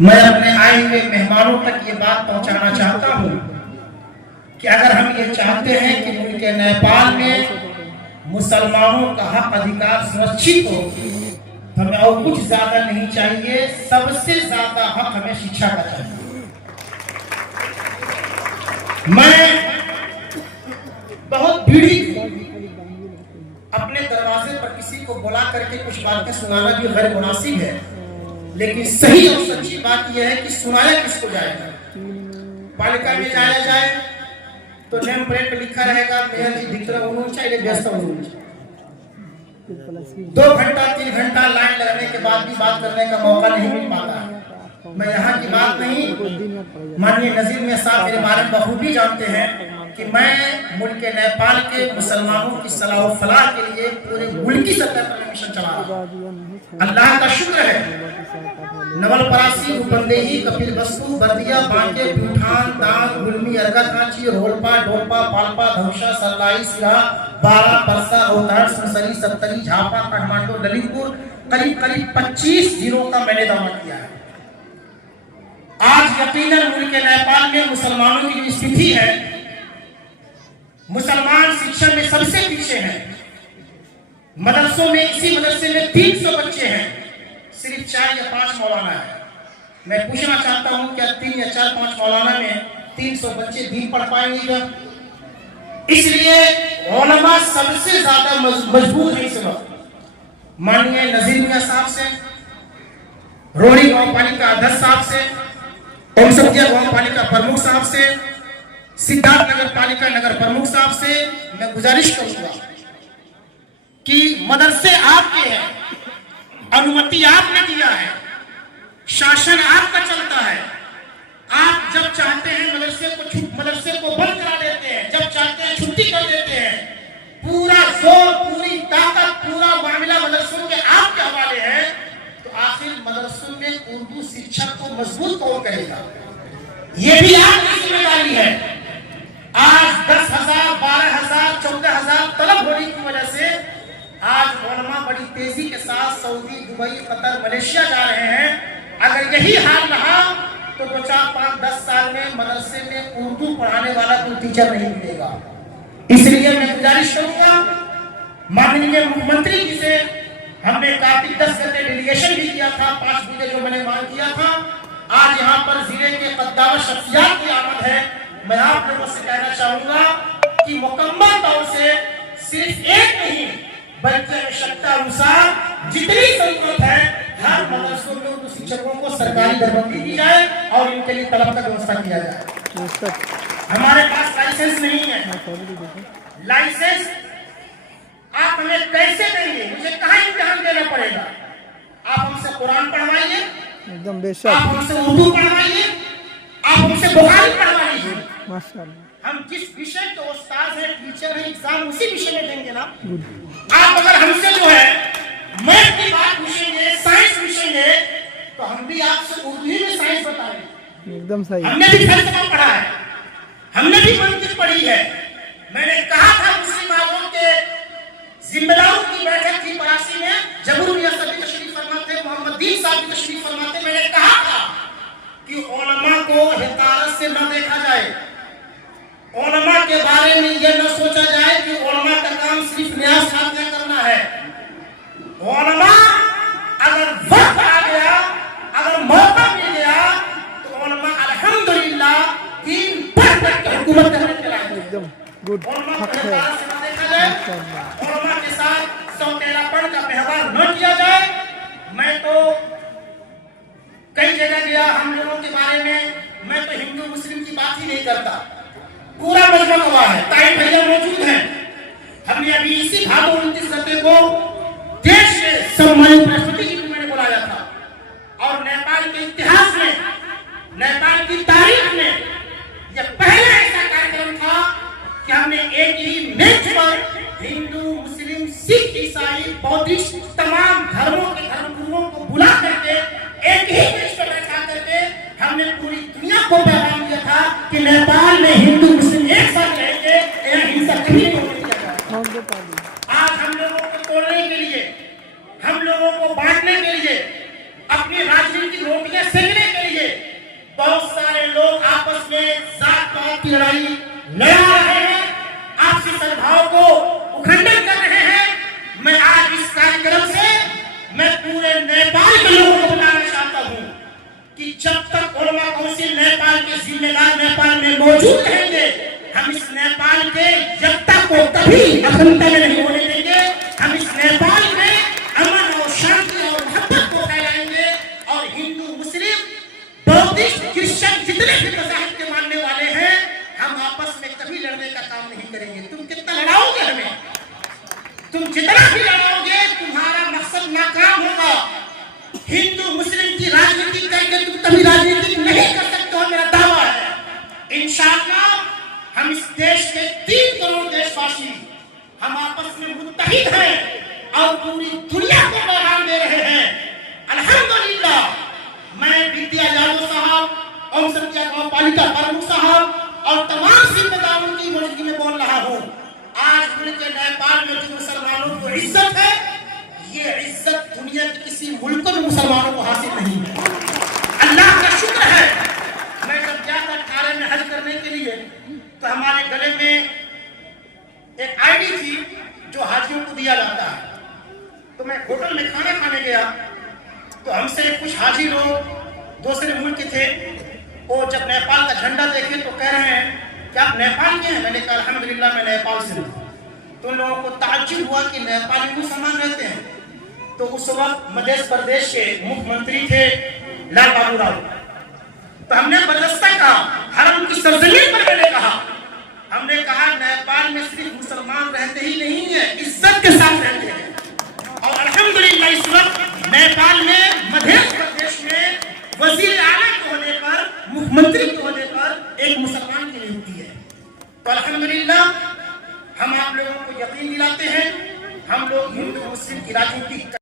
मैं अपने आए हुए मेहमानों तक ये बात पहुंचाना चाहता हूं कि अगर हम ये चाहते हैं कि मुल्क नेपाल में मुसलमानों का हक अधिकार सुरक्षित हो तो हमें और कुछ ज्यादा नहीं चाहिए, सबसे ज्यादा हक हमें शिक्षा का चाहिए। मैं बहुत पीड़ित अपने दरवाजे पर किसी को बुला करके कुछ बातें सुनाना भी गैर मुनासिब है, लेकिन सही और सच्ची बात यह है कि सुनाया किसको जाएगा। पालिका में जाया जाए तो नेम प्लेट पे लिखा रहेगा मेयर जी दिख रहा होना चाहिए, व्यस्त होना चाहिए। 2 घंटा 3 घंटा लाइन लगने के बाद भी बात करने का मौका नहीं मिल पाता है। मैं यहाँ की बात नहीं, माननीय नजीर में साहब मेरे बारे में बखूबी जानते हैं कि मैं मुल्क नेपाल के मुसलमानों की सलाह व फलाह के लिए पूरे मुल्क की सतह पर मिशन चला रहा हूं। अल्लाह का शुक्र है, नवलपरासी, रूपंदेही, कपिल वस्तु, बर्दिया, बांके, पीठान, दान, गुलमी, अरगा कांची, रोलपा, डोलपा, पालपा, धौसा, सल्लाई, सिरा, बारा, परसा, रोहतास, सरसरी, सत्तरी, झापा, काठमांडू, ललितपुर, करीब 25 जिलों का मैंने दौरा किया है। आज यकीनन मुल्क नेपाल में मुसलमानों की जो स्थिति है, मुसलमान शिक्षा में सबसे पीछे हैं। मदरसों में, इसी मदरसे में 300 बच्चे हैं, सिर्फ 4 या 5 मौलाना है। मैं पूछना चाहता हूं क्या 3 या 4 5 मौलाना में 300 बच्चे दीन पढ़ पाएंगे क्या? इसलिए उलमा सबसे ज्यादा मजबूर है इस वक्त। माननीय नजीर मियां साहब से, रोड़ी गांव पालिका अध्यक्ष साहब से, ओमसतिया गांव पालिका प्रमुख साहब से, सिद्धार्थ नगर पालिका नगर प्रमुख साहब से मैं गुजारिश करूंगा कि मदरसे आपके हैं, अनुमति आपने दिया है, शासन आपका चलता है। आप जब चाहते हैं मदरसे को बंद करा देते हैं, जब चाहते हैं छुट्टी कर देते हैं। पूरा जोर, पूरी ताकत, पूरा मामला मदरसों के आपके हवाले है। तो आखिर मदरसों में उर्दू शिक्षा को मजबूत कौन करेगा? ये भी आपकी जिम्मेदारी है। आज 10,000, 12,000, 14,000 तलब होने की वजह से आज उलमा बड़ी तेजी के साथ सऊदी, दुबई, कतर, मलेशिया जा रहे हैं। अगर यही हाल रहा तो 2, 4, 5, 10 साल में मदरसे में उर्दू पढ़ाने वाला कोई टीचर नहीं मिलेगा। इसलिए मैं गुजारिश करूंगा माननीय मुख्यमंत्री जी से, हमने कार्तिक 10 गते डेलीगेशन भी किया था, 5 बीघे जो मैंने मांग किया था। आज यहाँ पर जिले के कद्दावर शख्सियात की आमद है। मैं आप लोगों से कहना चाहूंगा कि मुकम्मल तौर से सिर्फ एक नहीं बल्कि आवश्यकता अनुसार जितनी जरूरत है हर मदरसों में उर्दू शिक्षकों को सरकारी दरबंदी दी जाए और इनके लिए तलब का व्यवस्था किया जाए। हमारे पास लाइसेंस नहीं है। लाइसेंस आप हमें कैसे देंगे? मुझे कहाँ इम्तिहान देना पड़ेगा? आप हमसे कुरान पढ़वाइए, एकदम बेशक, आप हमसे उर्दू पढ़वाइए, आप हमसे बुखारी पढ़वाइए। माशाअल्लाह। हम जिस विषय के उस्ताद हैं, टीचर हैं, एग्जाम उसी विषय में देंगे ना। आप अगर हमसे जो है मैथ की बात पूछेंगे, साइंस पूछेंगे, तो हम भी आपसे उर्दू में साइंस बताएंगे। एकदम सही। हमने भी फलसफा पढ़ा है, हमने भी मंतिक पढ़ी है। मैंने कहा था मुस्लिम आवाम के जिम्मेदारों की बैठक थी परासी में, जबूर मियां साहब तशरीफ फरमा थे, मोहम्मद दीन साहब तशरीफ फरमा थे। मैंने कहा था कि उलमा को हिकारत से न देखा जाए, उलमा के बारे में यह न सोचा जाए कि उलमा का काम सिर्फ न्यास साधना करना है। उलमा अगर वक्त आ गया, अगर मौका मिल गया तो उलमा अल्हम्दुलिल्लाह दीन पर हुकूमत करने के लायक है। एकदम गुड हक है। उलमा के साथ सौतेलापन का व्यवहार न किया जाए। मैं तो कई जगह गया, हम लोगों के बारे में मैं तो हिंदू मुस्लिम की बात ही नहीं करता, पूरा मजमा हुआ है। ताई भैया मौजूद हैं। हमने अभी इसी भादो 29 गते को देश के सम्मानित राष्ट्रपति जी को मैंने बुलाया था और नेपाल के इतिहास में, नेपाल की तारीख में यह पहला ऐसा कार्यक्रम था कि हमने एक ही मंच पर हिंदू, मुस्लिम, सिख, ईसाई, बौद्धिस्ट तमाम धर्मों के धर्मगुरुओं को बुला करके एक ही मंच पर बैठा करके हमने पूरी दुनिया को पैगाम दिया था कि नेपाल में हिंदू मुस्लिम एक साथ रहेंगे, यह हिंसा कभी नहीं होने दिया जाएगा। आज हम लोगों को तोड़ने के लिए, हम लोगों को बांटने के लिए, अपनी राजनीतिक रोटियां सेकने के लिए की लड़ाई लड़ा रहे हैं, आपसी सद्भाव को उखंडन कर रहे हैं। मैं आज इस कार्यक्रम से मैं पूरे नेपाल के लोगों को बताना चाहता हूं कि जब तक उलमा काउंसिल नेपाल के जिम्मेदार नेपाल में मौजूद रहेंगे, हम इस नेपाल के जनता को कभी अखंडता में नहीं होने देंगे। हम इस नेपाल में अमन और शांति और मोहब्बत को फैलाएंगे और हिंदू, मुस्लिम, बौद्धिस्ट, क्रिश्चियन जितने भी मज़ाहिब के मानने वाले हैं, हम आपस में कभी लड़ने का काम नहीं करेंगे। तुम कितना लड़ाओगे हमें, तुम जितना भी लड़ाओगे तुम्हारा मकसद नाकाम होगा। हिंदू मुस्लिम की राजनीति करके तुम कभी राजनीति नहीं कर सकते हो, मेरा दावा है। इंशाअल्लाह हम इस देश के 3 करोड़ देशवासी हम आपस में मुत्तहिद हैं और पूरी दुनिया को पैगाम दे रहे हैं। अल्हम्दुलिल्लाह मैं विद्या यादव साहब और सत्या गांव पालिका प्रमुख साहब और तमाम जिम्मेदारों की मदद में बोल रहा हूँ। आज मुल्क नेपाल में जो मुसलमानों को इज्जत है, ये इज्जत दुनिया के किसी मुल्क में मुसलमानों को हासिल नहीं है। अल्लाह का शुक्र है, मैं जब गया था 18 में हज करने के लिए तो हमारे गले में एक आईडी थी जो हाजियों को दिया जाता है। तो मैं होटल में खाना खाने गया तो हमसे कुछ हाजी लोग दूसरे मुल्क के थे, वो जब नेपाल का झंडा देखे तो कह रहे हैं कि आप नेपाल के हैं? मैंने कहा अल्हम्दुलिल्लाह मैं नेपाल से हूँ। तो उन लोगों को ताज्जुब हुआ कि नेपाली मुसलमान रहते हैं। तो उस वक्त मध्य प्रदेश के मुख्यमंत्री थे लाल बाबू राव। तो हमने बर्दाश्त कहा, हरम की सरजमीन पर मैंने कहा, हमने कहा नेपाल में सिर्फ मुसलमान रहते ही नहीं है, इज्जत के साथ रहते हैं। और अल्हम्दुलिल्लाह इस वक्त नेपाल में मध्य प्रदेश में वजीर आला के होने पर, मुख्यमंत्री के होने पर एक मुसलमान की नियुक्ति है। तो अल्हम्दुलिल्लाह हम आप लोगों को यकीन दिलाते हैं, हम लोग हिंदू मुस्लिम की राजनीति